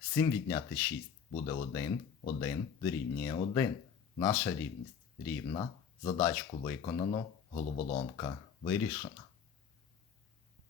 7 відняти 6 буде 1, 1 дорівнює 1. Наша рівність рівна. Задачку виконано, головоломка вирішена.